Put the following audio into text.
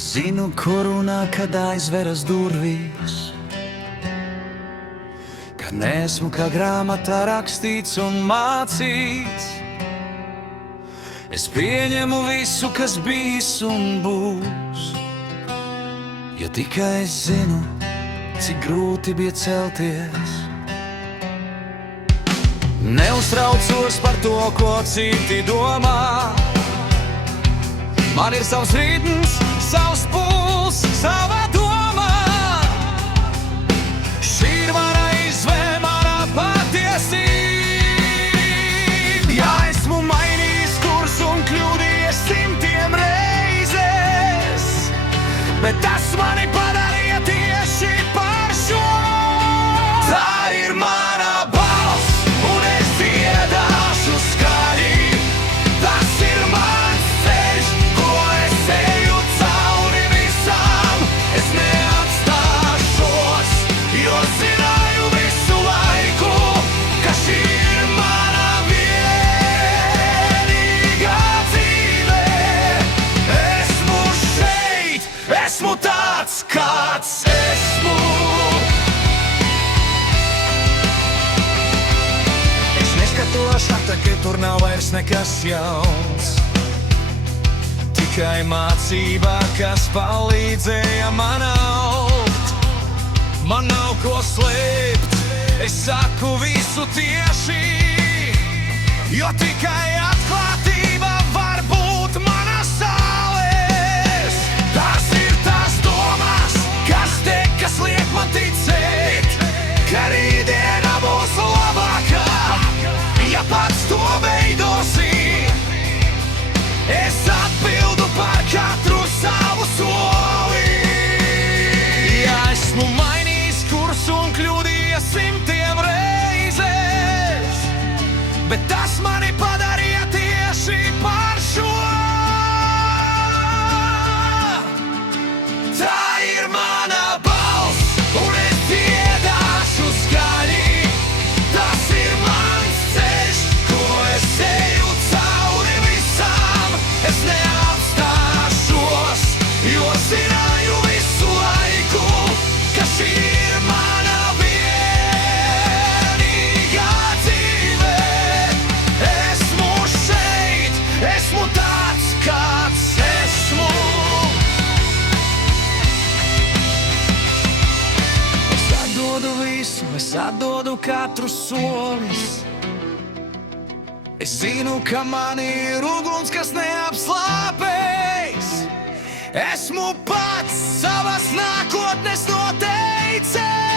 Es zinu, ko runā, kad aizveras durvīs, ka neesmu kā grāmatā rakstīts un mācīts. Es pieņemu visu, kas bijis un būs, jo tikai es zinu, cik grūti bija celties. Neuztraucos par to, ko citi domā. Man ir savs ritms, savs puls, sava doma. Šī ir mana izvēle, mana patiesība. Ja esmu mainījis kursu un kļūdījies simtiem reizes, bet tas mani padarīja tieši par šo. Tā ir mana balss, un es dziedāšu skaļi. Tas ir mans ceļš, ko es eju cauri visām. Es neatstāšos, jo zināju visu laiku, ka šī ir mana vienīgā dzīve. Esmu šeit, esmu tāds, kāds esmu. Es neskatos atpakaļ, tur nav vairs nekas jauns. Tikai mācība, kas palīdzēja man augt. Man nav ko slēpt, es saku visu tieši, jo tikai atklātība var būt manas sāles. Tas ir tās domas, kas liek man ticēt, ka rītdiena būs labākā, ja pats to veidosi. Es atbildu par katru savu soli. Ja esmu mainījis kursu un kļūdījies simtiem reizes, bet tas mani padarīja tieši par šo. Tā ir mana balss, un es dziedāšu skaļi. Tas ir mans ceļš, ko es eju cauri visām. Es neapstāšos, jo zināju visu laiku, ka šī ir mana vienīgā dzīve. Esmu šeit, esmu tāds, kāds esmu. Es atdodu visu, es atdodu katru solis. Es zinu, ka man ir uguns, kas neapslāpēs. Esmu pats savas nākotnes noteicējs.